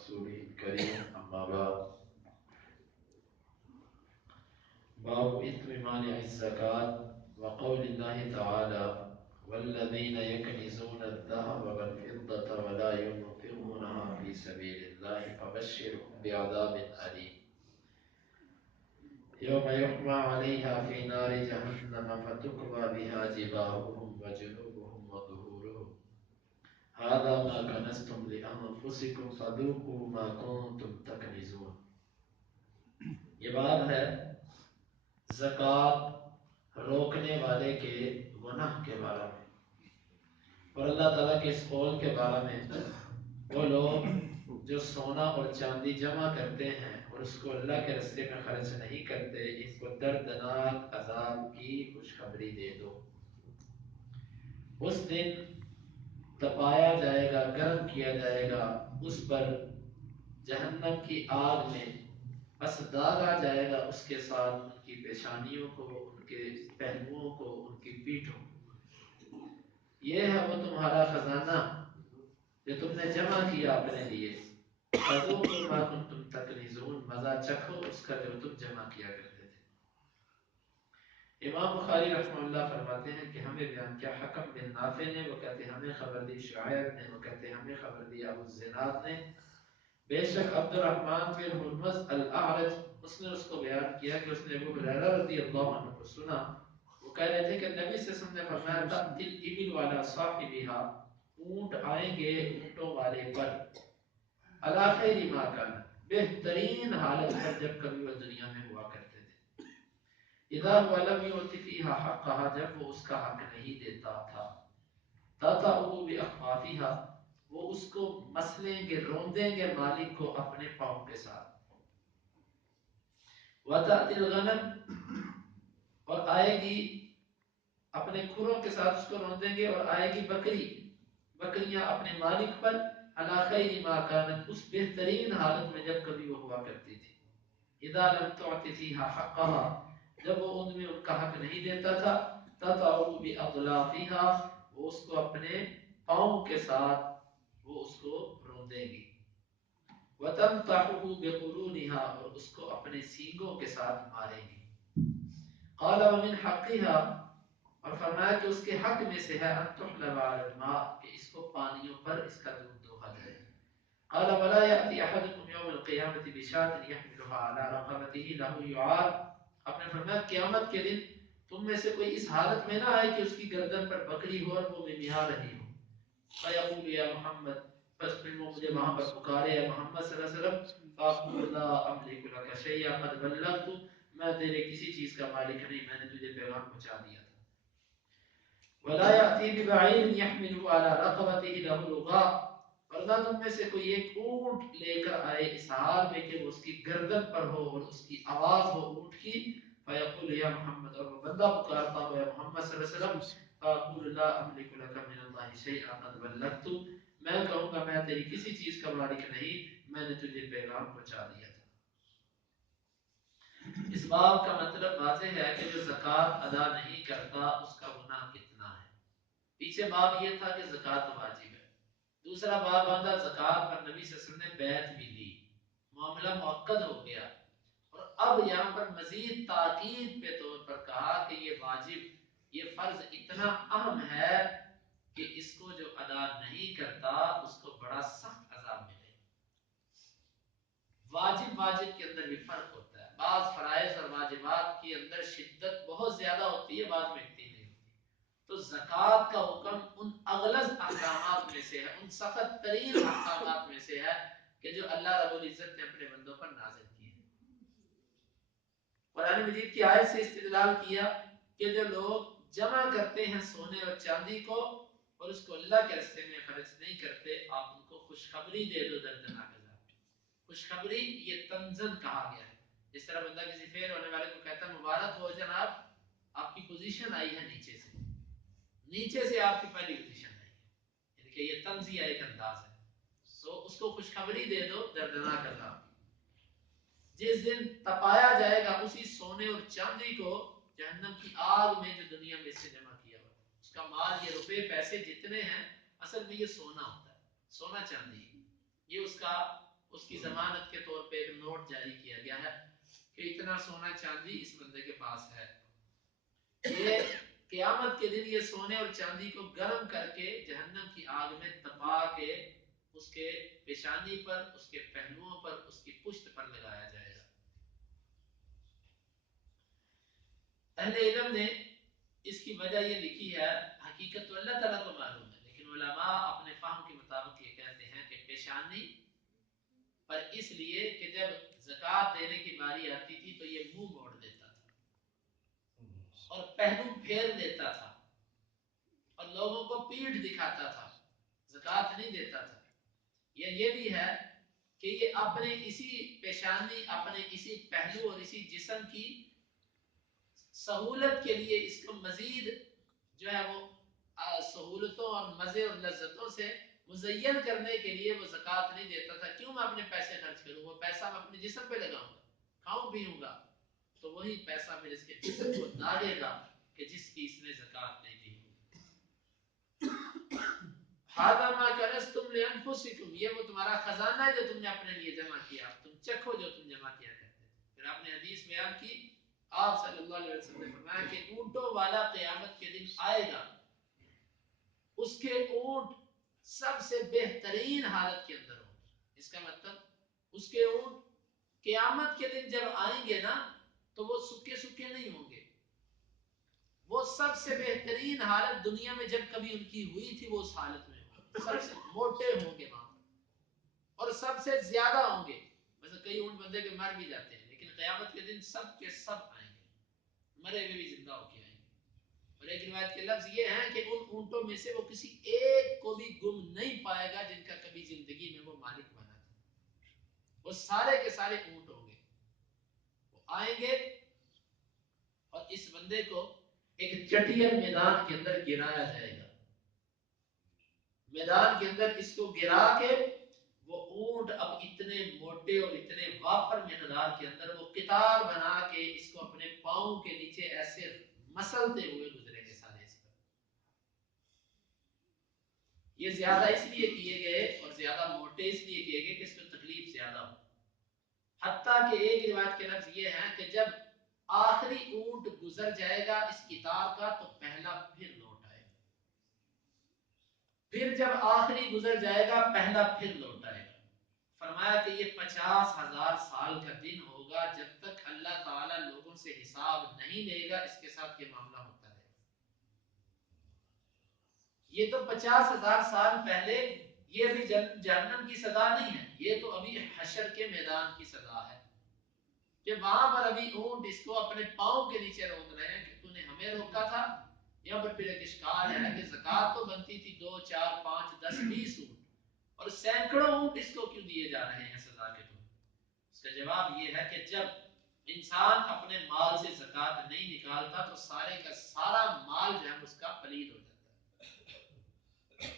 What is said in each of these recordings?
ورسوله الكريم أما بعد باب إثم مانع الزكاة وقول الله تعالى والذين يكنزون الذهب والفضة ولا ينفقونها في سبيل الله فبشرهم بعذاب أليم يوم يحمى عليها في نار جهنم فتكوى بها جباههم وجنوبهم وظهورهم هذا ما كنزتم لأنفسكم فذوقوا ما كنتم تكنزون. یہ باب ہے زکوٰۃ روکنے والے کے گناہ کے بارے میں اور اللہ تعالیٰ کے اس قول کے بارے میں وہ لوگ جو سونا اور چاندی جمع کرتے ہیں اور اس کو اللہ کے راستے میں خرچ نہیں کرتے ان کو دردناک عذاب کی خوشخبری دے دو. اس دن تپایا جائے گا، گرم کیا جائے گا اس پر جہنم کی آگ میں، بس داغا جائے گا اس کے ساتھ ان کی پیشانیوں کو، ان کے پہلوؤں کو، ان کی پیٹھوں. یہ ہے وہ تمہارا خزانہ جو تم نے جمع کیا اپنے لیے. فذوقوا ما کنتم تکنزون، مزہ چکھو اس کا جو تم جمع کیا کرتے تھے. امام بخاری رحمہ اللہ فرماتے ہیں کہ ہمیں بیان کیا حکم بن نافع نے، وہ کہتے ہیں ہمیں خبر دی شعیب نے، وہ کہتے ہیں ہمیں خبر دی ابو الزناد نے. بے شک عبد الرحمن بن ہرمز الاعرج اس نے اس کو بیان کیا کہ اس نے ابو ہریرہ رضی اللہ عنہ کو سنا، وہ کہہ رہے تھے کہ نبی صلی اللہ علیہ وسلم نے فرمایا تأتی الابل والا صاحبها، اونٹ آئیں گے اونٹوں والے پر، علی خیر ما کان، بہترین حالت پر جب کبھی وہ دنیا میں ہوا کرتے تھے. اذا هو لم يؤت فيها حقها، جب وہ اس کا حق نہیں دیتا تھا. تطأ بأخفافها، وہ اس کو مسلیں گے، روندیں گے مالک کو اپنے پاؤں کے ساتھ. وَتَأْتِي الْغَنَمْ، اور آئے گی اپنے کھروں کے ساتھ اس کو روندیں گے، اور آئے گی بکری، بکریاں اپنے مالک پر، عَلَى خَيْرِ مَا كَانَتْ، اس بہترین حالت میں جب کبھی وہ ہوا کرتی تھی. اِذَا لَمْ تُعْتِ فِيهَا حَقَّهَا، جب وہ ان میں ان کا حق نہیں دیتا تھا. تَطَعُ بِأَضْلَافِهَا، وہ اس کو اپنے پاؤں کے ساتھ وہ اس کو روندیں گی. وَتَمْتَحُهُ بِقُرُونِهَا، اور اس کو اپنے سینگوں کے ساتھ ماریں گی. قَالَ وَمِنْ حَقِّهَا، اور فرمایا کہ اس کے حق میں سے ہے أَن تُحْلَبَ عَلَى الْمَاءِ، کہ اس کو پانیوں پر اس کا دودھ دوہا جائے. قَالَ وَلَا يَأْتِي أَحَدُكُمْ يَوْمَ الْقِيَامَةِ بِشَاةٍ يَحْمِلُهَا عَلَى رَقَبَتِهِ لَهُ يُعَارُ، آپ نے فرمایا قیامت کے دن تم میں سے کوئی اس حالت میں نہ آئے کہ اس کی گردن پر بکری ہو اور وہ ممیا رہی ہو. فَيَقُولُ يَا مُحَمَّدْ، بس پھر وہ مجھے وہاں پر پکارے ہے محمد صلی اللہ علیہ وسلم. فَأَقُولُ لَا أَمْلِكُ لَكَ شَيْئًا قَدْ بَلَّغْتُ، میں تیرے کسی چیز کا مالک نہیں، میں نے تجھے پیغام پہنچا دیا تھا. وَلَا يَأْتِي بِبَعِيرٍ يَحْمِلُهُ عَلَى رَقَبَتِهِ لَهُ لُغَاءٌ، اور نہ تم میں سے کوئی ایک اونٹ لے کر آئے اس حال میں کہ وہ اس کی گردن پر ہو اور اس کی آواز ہو اونٹ کی. فَيَقُولُ يَا مُحَمَّدْ، اور وہ بندہ پکارتا ہو اے محمد صلی اللہ علیہ وسلم. فَأَقُولُ لَا أَمْلِكُ لَكَ مِنَ اللَّهِ شَيْئًا قَدْ بَلَّغْتُ، میں کہوں گا میں تیری کسی چیز کا مالک نہیں، میں نے تجھے پیغام پہنچا دیا تھا. اس باب کا مطلب واضح ہے کہ جو زکوٰۃ ادا نہیں کرتا اس کا گناہ کتنا ہے. پیچھے باب یہ تھا کہ زکوٰۃ واجب ہے. دوسرا باب آتا زکوٰۃ پر نبی صلی اللہ علیہ وسلم نے بیعت بھی دی، معاملہ مؤکد ہو گیا. اور اب یہاں پر مزید تاکید کے طور پر کہا کہ یہ واجب، یہ فرض اتنا اہم ہے کہ اس کو جو ادا نہیں کرتا اس کو بڑا سخت عذاب ملے. واجب کے اندر بھی فرق ہوتا ہے، بعض فرائض اور واجبات کے اندر شدت بہت زیادہ ہوتی ہے، بعض میں اتنی نہیں ہوتی. تو زکوٰۃ کا حکم ان اغلظ احکامات میں سے ہے، ان سخت ترین احکامات میں سے ہے کہ جو اللہ رب العزت نے اپنے بندوں پر نازل کیے. قرآن مجید کی آیت سے استدلال کیا کہ جو لوگ جمع کرتے ہیں سونے اور چاندی کو اور اس کو اللہ کے راستے میں خرچ نہیں کرتے، آپ ان کو خوشخبری دے دو دردناک عذاب. خوشخبری یہ تنزن کہا گیا ہے. جس طرح بندہ کسی فیل ہونے والے کو کہتا ہے مبارک ہو جناب، آپ کی پوزیشن آئی ہے نیچے سے آپ کی پہلی پوزیشن آئی ہے، یعنی کہ یہ تنزیہ ایک انداز ہے. تو اس کو خوشخبری دے دو دردناک عذاب. جس دن تپایا جائے گا اسی سونے اور چاندی کو جہنم کی آگ میں جو دنیا میں سے جمع کیا ہوا ہے، اس کا مال، یہ روپے پیسے جتنے ہیں اصل میں یہ سونا ہوتا ہے، سونا چاندی، یہ اس کا اس کی ضمانت کے طور پہ ایک نوٹ جاری کیا گیا ہے کہ اتنا سونا چاندی اس بندے کے پاس ہے. یہ قیامت کے دن یہ سونے اور چاندی کو گرم کر کے جہنم کی آگ میں تپا کے اس کے پیشانی پر، اس کے پہلوؤں پر، اس کی پشت پر لگایا جائے گا. اہل علم نے اس کی وجہ یہ لکھی ہے، حقیقت تو اللہ تعالیٰ کو معلوم ہے، لیکن علماء اپنے فہم کے مطابق یہ کہتے ہیں کہ پیشانی پر اس لیے کہ جب زکوٰۃ دینے کی باری آتی تھی تو یہ منہ موڑ دیتا تھا اور پہلو پھیر دیتا تھا اور لوگوں کو پیٹھ دکھاتا تھا، زکوٰۃ نہیں دیتا تھا. یہ بھی ہے کہ یہ اپنے اسی پیشانی، اپنے اسی پہلو اور اسی جسم کی سہولت کے لیے اس کو مزید جو ہے وہ سہولتوں اور مزے اور لذتوں سے مزین کرنے کے لیے وہ زکوٰۃ نہیں دیتا تھا. کیوں میں اپنے پیسے خرچ کروں؟ وہ پیسہ میں اپنے جسم پہ لگاؤں گا، کھاؤں پیوں گا تو وہی پیسہ پھر اس کے جسم کو داغے گا کہ جس کی اس نے زکوٰۃ نہیں دی. ہذا ما کنزتم لانفسکم، یہ وہ تمہارا خزانہ ہے جو تم نے اپنے لیے جمع کیا، تم چکھو جو تم جمع کیا کرتے تھے. پھر آپ نے حدیث بیان کی، آپ صلی اللہ علیہ وسلم نے فرمایا کہ اونٹوں والا قیامت کے دن آئے گا، اس کے اونٹ سب سے بہترین حالت کے اندر ہوں گے. اس کا مطلب اس کے اونٹ قیامت کے دن جب آئیں گے نا تو وہ سکے سکے نہیں ہوں گے، وہ سب سے بہترین حالت دنیا میں جب کبھی ان کی ہوئی تھی وہ اس حالت میں ہوں گے. سب سے موٹے ہوں گے وہاں پر اور سب سے زیادہ ہوں گے. ویسے کئی اونٹ بندے کے مر بھی جاتے ہیں لیکن قیامت کے دن سب کے سب آئیں گے، مرے ہوئے بھی زندہ ہو کے آئیں گے. اور ایک روایت کے لفظ یہ ہیں کہ ان اونٹوں میں سے وہ کسی ایک کو بھی گم نہیں پائے گا جن کا کبھی زندگی میں وہ مالک بنا تھا. وہ سارے کے سارے اونٹ ہوں گے، وہ آئیں گے اور اس بندے کو ایک چٹیل میدان کے اندر گرایا جائے گا. میدان کے اندر اس کو گرا کے وہ اونٹ اب اتنے موٹے اور اتنے وافر مقدار کے اندر وہ قطار بنا کے اس کو اپنے پاؤں کے نیچے ایسے مسلتے ہوئے گزریں گے سارے. اس پر یہ زیادہ اس لیے کیے گئے اور زیادہ موٹے اس لیے کیے گئے کہ اس میں تکلیف زیادہ ہو. حتیٰ کہ ایک روایت کے لفظ یہ ہیں کہ جب آخری اونٹ گزر جائے گا اس قطار کا تو پہلا پھر لوٹ آئے گا، پھر جب آخری گزر جائے گا پہلا پھر لوٹ آئے گا. فرمایا کہ یہ 50,000 سال کا دن ہوگا جب تک اللہ تعالیٰ لوگوں سے حساب نہیں لے گا. اس کے ساتھ یہ معاملہ ہوتا رہے گا. یہ تو 50,000 سال پہلے، یہ ابھی جہنم کی سزا نہیں ہے، یہ تو ابھی حشر کے میدان کی سزا ہے کہ وہاں پر ابھی اونٹ اس کو اپنے پاؤں کے نیچے روک رہے ہیں کہ تو نے ہمیں روکا تھا. یہاں پر پھر ایک اشکال ہے کہ زکوٰۃ تو بنتی تھی 2 4 5 10 20 اونٹ اور سینکڑوں اونٹ اس کو کیوں دیے جا رہے ہیں سزا کے طور پر؟ اس کا جواب یہ ہے کہ جب انسان اپنے مال سے زکوٰۃ نہیں نکالتا تو سارے کا سارا مال جو ہے اس کا پلید ہو جاتا ہے.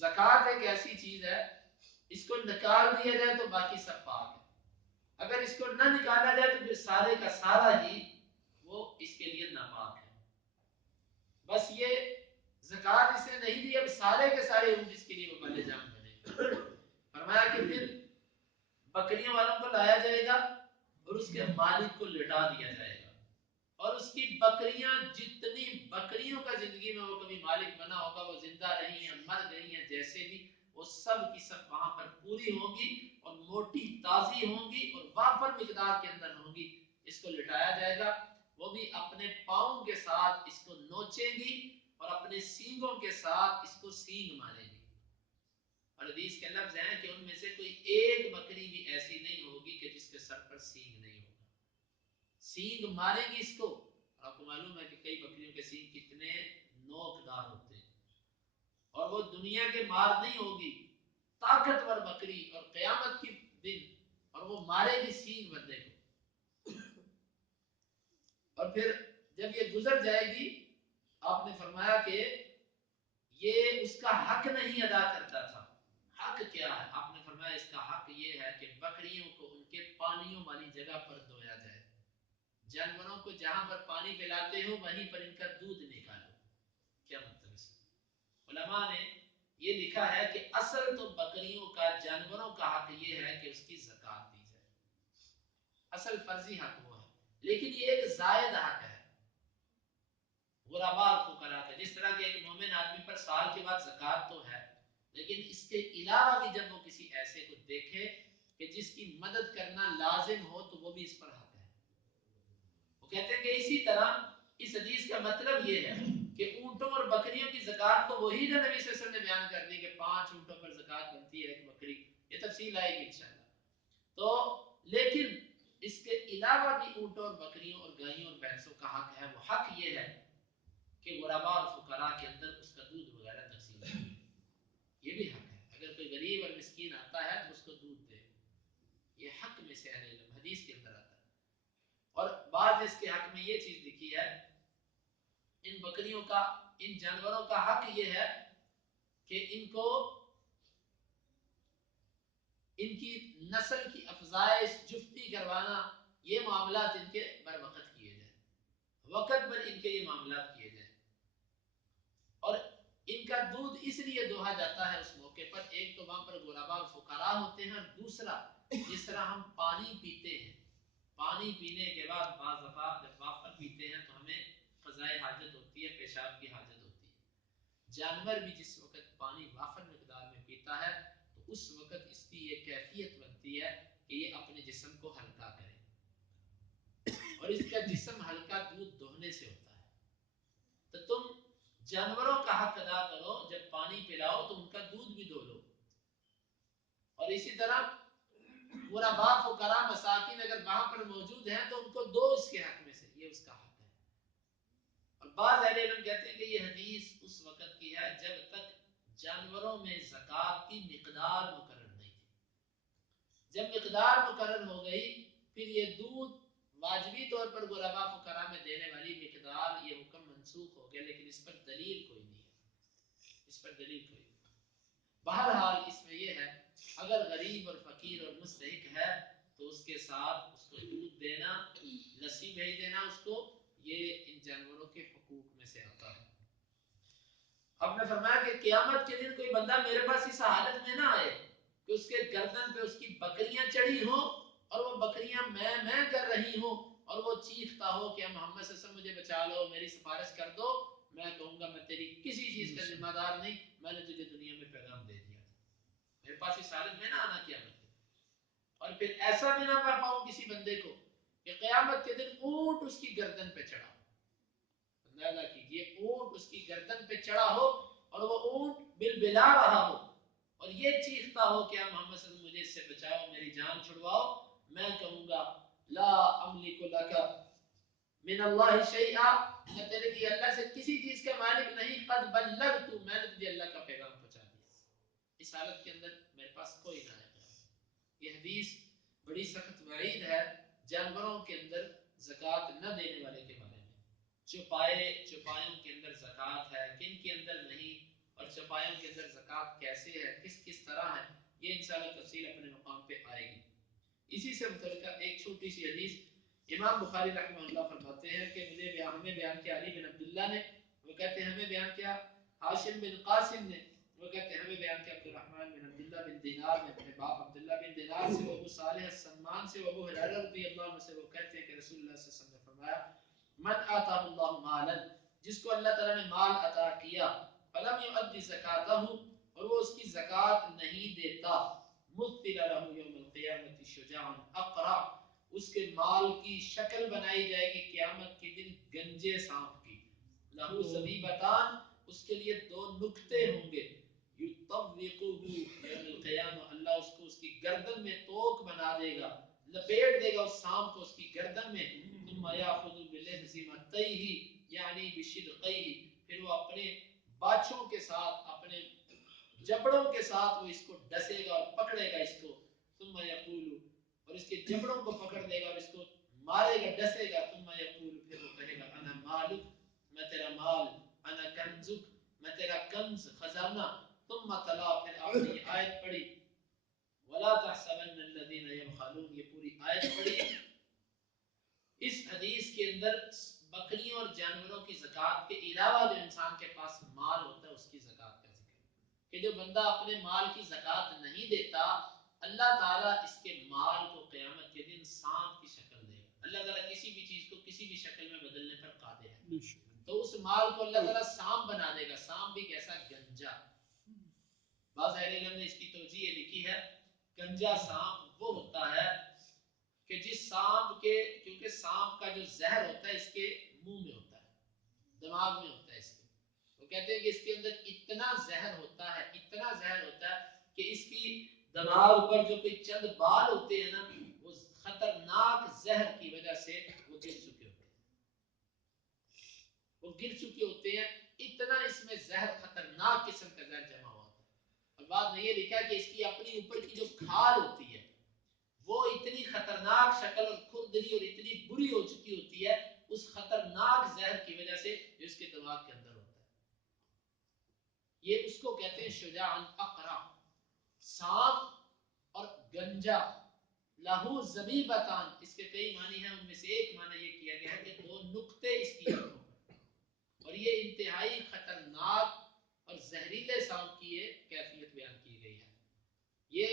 زکوٰۃ ایک ایسی چیز ہے اس کو نکال دیا جائے تو باقی سب پاک ہے، اگر اس کو نہ نکالا جائے تو پھر سارے کا سارا ہی وہ اس کے لیے ناپاک ہے. بس یہ زکوٰۃ اسے نہیں دی، اب سارے کے سارے اونٹ اس کے لیے وہ بلے جان بنے. فرمایا کہ پھر بکریوں والوں کو لایا جائے گا اور اس کے مالک کو لٹا دیا جائے گا اور اس کی بکریاں، جتنی بکریوں کا زندگی میں وہ کبھی مالک بنا ہوگا وہ زندہ رہی ہیں، مر گئی ہیں جیسے بھی، وہ سب کی سب وہاں پر پوری ہوں گی اور موٹی تازی ہوں گی اور وافر مقدار کے اندر ہوں گی. اس کو لٹایا جائے گا، وہ بھی اپنے پاؤں کے ساتھ اس کو نوچیں گی اور اپنے سینگوں کے ساتھ اس کو سینگ ماریں گی. اور حدیث کے لفظ ہیں کہ ان میں سے کوئی ایک بکری بھی ایسی نہیں ہوگی کہ جس کے سر پر سینگ نہیں ہوگا. سینگ ماریں گی اس کو. اور آپ کو معلوم ہے کہ کئی بکریوں کے سینگ کتنے نوکدار ہوتے ہیں اور وہ دنیا کے مار نہیں ہوگی، طاقتور بکری اور قیامت کی دن، اور وہ مارے گی سینگ بندے کو. اور پھر جب یہ گزر جائے گی آپ نے فرمایا کہ یہ اس کا حق نہیں ادا کرتا تھا. حق کیا ہے؟ آپ نے فرمایا اس کا حق یہ ہے کہ بکریوں کو ان کے پانیوں والی جگہ پر دھویا جائے، جانوروں کو جہاں پر پانی پلاتے ہو وہیں پر ان کا دودھ نکالو. کیا مطلب اس؟ علماء نے یہ لکھا ہے کہ اصل تو بکریوں کا جانوروں جانوروں کا حق یہ ہے کہ اس کی زکات دی جائے، اصل فرضی حق وہ ہے، لیکن یہ ایک زائد حق ہے غرباء فقراء کا. جس طرح کہ ایک مومن آدمی پر سال کے بعد زکات تو ہے، لیکن اس کے علاوہ بھی جب وہ کسی ایسے کو دیکھے کہ جس کی مدد کرنا لازم ہو تو وہ بھی اس پر حق ہے. وہ کہتے ہیں کہ اسی طرح اس حدیث کا مطلب یہ ہے کہ اونٹوں اور بکریوں کی زکات تو وہی جو نبی صلی اللہ علیہ وسلم نے بیان کر دی کہ 5 اونٹوں پر زکات بنتی ہے، ایک بکری، یہ تفصیل آئے گی انشاءاللہ. تو لیکن اس کے علاوہ بھی اونٹوں اور بکریوں اور گائیوں اور بھینسوں کا حق ہے. وہ حق یہ ہے کہ غرباء اور فقراء کے اندر اس کا دودھ وغیرہ تقسیم کرے، یہ بھی حق ہے. اگر کوئی غریب اور مسکین آتا ہے تو اس کو دودھ دے، یہ حق میں سے اہل علم حدیث کے اندر آتا ہے. اور بعض اس کے حق میں یہ چیز لکھی ہے، ان بکریوں کا، ان جانوروں کا حق یہ ہے کہ ان کو، ان کی نسل کی افزائش، جفتی کروانا، یہ معاملات ان کے بر وقت کیے جائیں، وقت پر ان کے یہ معاملات کیے جائیں. اور ان کا دودھ اس لیے دوہا جاتا ہے اس موقع پر، ایک تو وہاں پر غرباء اور فقراء ہوتے ہیں، اور دوسرا جس طرح ہم پانی پیتے ہیں، پانی پینے کے بعد بعض دفعہ جب وافر پیتے ہیں تو ہمیں قضائے حاجت ہوتی ہے، پیشاب کی حاجت ہوتی ہے. جانور بھی جس وقت پانی وافر مقدار میں پیتا ہے تو اس وقت اس کی یہ کیفیت بنتی ہے کہ یہ اپنے جسم کو ہلکا کرے، اور اس کا جسم ہلکا دودھ دوہنے سے ہوتا ہے. تو تم جانوروں کا حق ادا کرو، جب پانی پلاؤ تو ان کا دودھ بھی دو لو. اور اسی طرح غرباء فقراء مساکین اگر وہاں پر موجود ہیں تو ان کو دو اس کے حق میں سے، یہ اس کا حق ہے. اور بعض اہل علم کہتے ہیں کہ یہ حدیث اس وقت کی ہے جب تک جانوروں میں زکات کی مقدار مقرر نہیں تھی. جب مقدار مقرر ہو گئی پھر یہ دودھ واجبی طور پر غرباء فقراء میں دینے والی مقدار، یہ حکم منسوخ ہو گیا، لیکن اس پر دلیل کوئی نہیں ہے، اس پر دلیل کوئی نہیں. بہرحال اس میں یہ ہے اگر غریب اور فقیر اور مستحق ہے تو اس کے ساتھ اس کو دودھ دینا، لسی بھیج دینا اس کو، یہ ان جانوروں کے حقوق میں سے آتا ہے. اب نے فرمایا کہ قیامت کے دن کوئی بندہ میرے پاس اس حالت میں نہ آئے کہ اس کے گردن پہ اس کی بکریاں چڑھی ہوں اور وہ بکریاں میں کر رہی ہوں اور وہ چیختا ہو کہ محمد صلی اللہ علیہ وسلم مجھے بچا لو، میری سفارش کر دو. میں کہوں گا میں تیری کسی چیز کا ذمہ دار نہیں، میں نے تجھے دنیا میں پیغام دے دیا تھا. میرے پاس اس حالت میں نہ آنا قیامت کے. اور پھر ایسا بھی نہ کر پاؤں کسی بندے کو کہ قیامت کے دن اونٹ اس کی گردن پہ چڑھا. اندازہ کیجئے اونٹ اس کی گردن پہ چڑھا ہو اور وہ اونٹ بلبلا رہا ہو اور یہ چیختا ہو کہ محمد صلی اللہ علیہ وسلم مجھے اس سے بچاؤ، میری جان چھڑواؤ. میں کہوں گا لا املک لک من اللہ شیئا، میں تیرے لیے اللہ سے کسی چیز کا مالک نہیں، قد بلغت، میں نے تجھے اللہ کا پیغام پہنچا دیا. اس حالت کے اندر میرے پاس کوئی نہ آئے گا. یہ حدیث بڑی سخت وعید ہے جانوروں کے اندر زکات نہ دینے والے کے بارے میں. چوپایوں کے اندر زکات ہے، کن کے اندر نہیں، اور چوپایوں کے اندر زکات کیسے ہے، کس طرح ہے، یہ انشاءاللہ تفصیل اپنے مقام پہ آئے گی. اسی سے متعلقہ ایک چھوٹی سی حدیث امام بخاری رحمہ اللہ فرماتے ہیں کہ ہمیں بیان کیا علی بن عبداللہ نے، وہ کہتے ہیں ہمیں بیان کیا ہاشم بن قاسم نے، وہ کہتے ہیں ہمیں بیان کیا عبد الرحمن بن عبداللہ بن دینار نے اپنے باپ عبداللہ بن دینار سے، ابو صالح السمان سے، ابو ہریرہ رضی اللہ عنہ سے، وہ کہتے ہیں کہ رسول اللہ صلی اللہ علیہ وسلم نے فرمایا من آتاہ اللہ مالا، جس کو اللہ تعالیٰ نے مال عطا کیا، فلم یؤدی زکاتہ، اور وہ اس کی زکات نہیں دیتا، مثل له یوم القیامت شجاعا اقرع، اس کے مال کی شکل بنائی جائے گی قیامت کے دن گنجے سانپ کی. لہو زبیبتان، اس کے لیے 2 نکتے ہوں گے. یطوقہ یوم القیامہ، اللہ اس کو اس کی گردن میں توق بنا دے گا، لپیٹ دے گا اس سانپ کو اس کی گردن میں. ثم یاخذ بلحزمتیہ یعنی بشدقیہ، پھر وہ اپنے باچھوں کے ساتھ، اپنے جبڑوں کے ساتھ وہ اس کو ڈسے گا اور پکڑے گا اس کو. ثم یقول، اور اس کے جبڑوں کو پکڑ دے گا اور اس کو مارے گا، ڈسے گا. ثم یقول، پھر وہ کہے گا انا مالک، میں تیرا مال، انا کنزک، میں تیرا کنز، خزانہ. ثم تلا، پھر آپ نے یہ آیت پڑھی ولا تحسبن الذين يبخلون، یہ پوری آیت پڑھی. اس حدیث کے اندر بکریوں اور جانوروں کی زکات کے علاوہ جو انسان کے پاس مال ہوتا ہے اس کی زکات کا ذکر، کہ جو بندہ اپنے مال کی زکات نہیں دیتا، اللہ تعالیٰ اس کے مال کو قیامت کے دن سانپ کی شکل دے گا. اللہ تعالیٰ کسی بھی چیز کو کسی بھی شکل میں بدلنے پر قادر ہے. تو اس مال کو اللہ تعالیٰ سانپ بنا دے گا. سانپ بھی کیسا؟ گنجا. بعض اہل علم نے اس کی توجہ یہ لکھی ہے گنجا سانپ وہ ہوتا ہے کہ جس سانپ کے، کیونکہ سانپ کا جو زہر ہوتا ہے اس کے منہ میں ہوتا ہے، دماغ میں ہوتا ہے اس کے، وہ کہتے ہیں کہ اس کے اندر اتنا زہر ہوتا ہے، اتنا زہر ہوتا ہے کہ اس کی دماغ پر جو کوئی چند بال ہوتے ہیں نا وہ خطرناک زہر کی وجہ سے وہ گر چکے ہوتے ہیں، وہ گر چکے ہوتے ہیں. اتنا اس میں زہر، خطرناک قسم کا زہر جمع ہوا ہوتا ہے. اور بعد میں یہ لکھا کہ اس کی اپنی اوپر کی جو کھال ہوتی ہے وہ اتنی خطرناک شکل اور کھردری اور اتنی بری ہو چکی ہوتی ہے اس خطرناک زہر کی وجہ سے جو اس کے دماغ کے اندر ہوتا ہے. یہ اس کو کہتے ہیں شجاعن اقرا. سانپ اور گنجا لہو زبیبتان، اس کے کئی معنی ہیں، ان میں سے ایک معنی یہ کیا گیا ہے کہ دو نقطے اس کی آنکھوں پر. اور یہ انتہائی خطرناک اور زہریلے سانپ کی یہ کیفیت بیان کی گئی ہے. یہ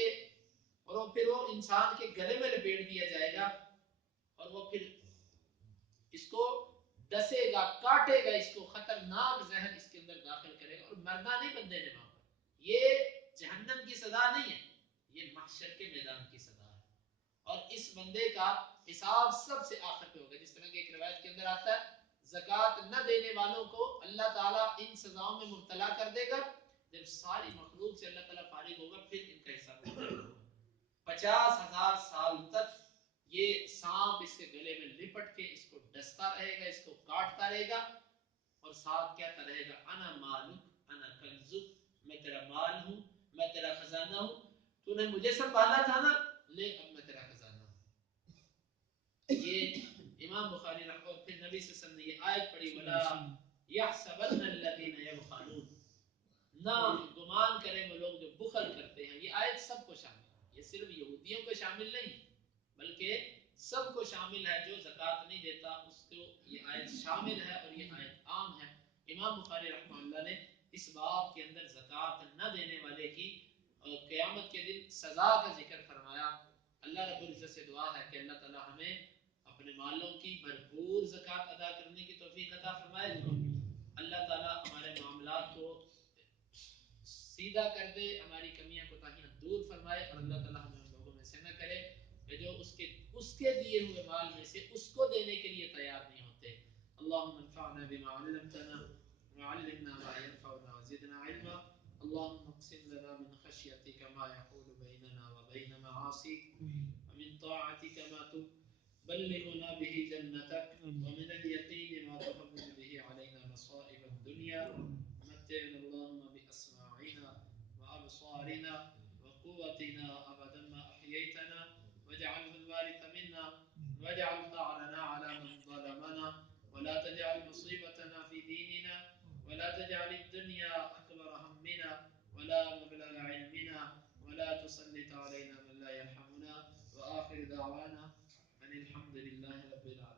اور پھر وہ انسان کے گلے میں لپیٹ دیا جائے گا اور وہ پھر اس کو ڈسے گا، کاٹے گا، اس کو خطرناک زہر اس کے اندر داخل کرے گا اور مرنا نہیں بندے نے وہاں پر. یہ جہنم کی سزا نہیں ہے، یہ محشر کے میدان کی سزا ہے. اور اس بندے کا حساب سب سے آخر پہ ہوگا. جس طرح کہ ایک روایت کے اندر آتا ہے زکوٰۃ نہ دینے والوں کو اللہ تعالیٰ ان سزاؤں میں مبتلا کر دے گا. جب ساری مخلوق سے اللہ تعالیٰ فارغ ہوگا پھر ان کا حساب ہوگا. 50,000 سال تک یہ سانپ اس کے گلے میں لپٹ کے اس کو ڈستا رہے گا، اس کو کاٹتا رہے گا اور ساتھ کہتا رہے گا انا مالک انا کنزک، میں تیرا مال ہوں، میں تیرا خزانہ ہوں، تو نے مجھے سنبھالا تھا نا، لے اب میں تیرا خزانہ ہوں. یہ امام بخاری رحمہ اور پھر نبی صلی اللہ علیہ وسلم نے یہ آیت پڑھی ولا یحسبن الذین یبخلون، نہ گمان کریں وہ لوگ جو بخل کرتے ہیں. یہ آیت سب کو شامل ہے، یہ صرف یہودیوں کو شامل نہیں بلکہ سب کو شامل ہے. جو زکوٰۃ نہیں دیتا اس کو یہ آیت شامل ہے اور یہ آیت عام ہے. امام بخاری رحمہ اللہ نے اس باب کے اندر زکوٰۃ نہ دینے والے کی قیامت کے دن سزا کا ذکر فرمایا. اللہ رب العزت سے دعا ہے کہ اللہ تعالی ہمیں اپنے مالوں کی بھرپور زکوٰۃ ادا کرنے کی توفیق عطا فرمائے. اللہ تعالی ہمارے معاملات کو سیدھا کر دے، ہماری کمیاں کوتاہیاں دور فرمائے اور اللہ تعالی ہمیں ان لوگوں میں سے نہ کرے کہ جو اس کے دیے ہوئے مال میں سے اس کو دینے کے لیے تیار نہیں ہوتے. اللهم انفعنا بما علمتنا وعلمنا ما ينفعنا وزدنا علما. اللهم اقسم لنا من خشيتك ما يحول بيننا وبين معاصيك ومن طاعتك ما تبلغنا به جنتك ومن اليقين ما تهون به علينا مصائب الدنيا. متعنا اللهم بأسماعنا وأبصارنا وقوتنا أبدا ما أحييتنا واجعله الوارث منا واجعل ثأرنا على من ظلمنا ولا تجعل مصيبتنا في ديننا ولا تجعل الدنيا أكبر همنا ولا مبلغ علمنا ولا تسلط علينا من لا يرحمنا. وآخر دعوانا أن الحمد لله رب العالمين.